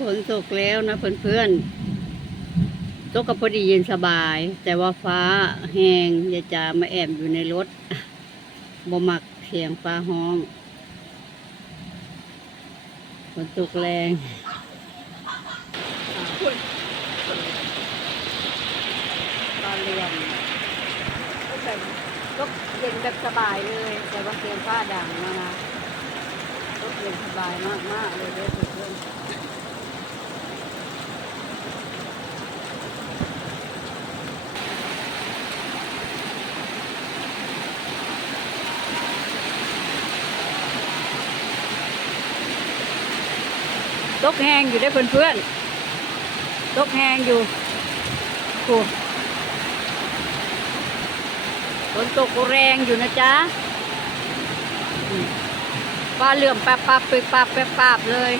ฝนตกแล้วนะเพื่อนๆตกก็พอดีเย็นสบาย แต่ว่าฟ้าแห้งอย่าจะมาแอบอยู่ในรถบ่มักเสียงฟ้าห้องฝนตกแรงตอนเรียนก็แบบตกเย็นแบบสบายเลย แต่ว่าเสียงฟ้าดังนะนะตกเย็นสบายมากๆเลยเด้อเพื่อน ตกแห้งอยู่ได้เพื่อนๆตกแห้งอยู่โอ้ฝนตกแรงอยู่นะจ๊ะปลาเหลื่อมปับปับไปปับไปปับเลย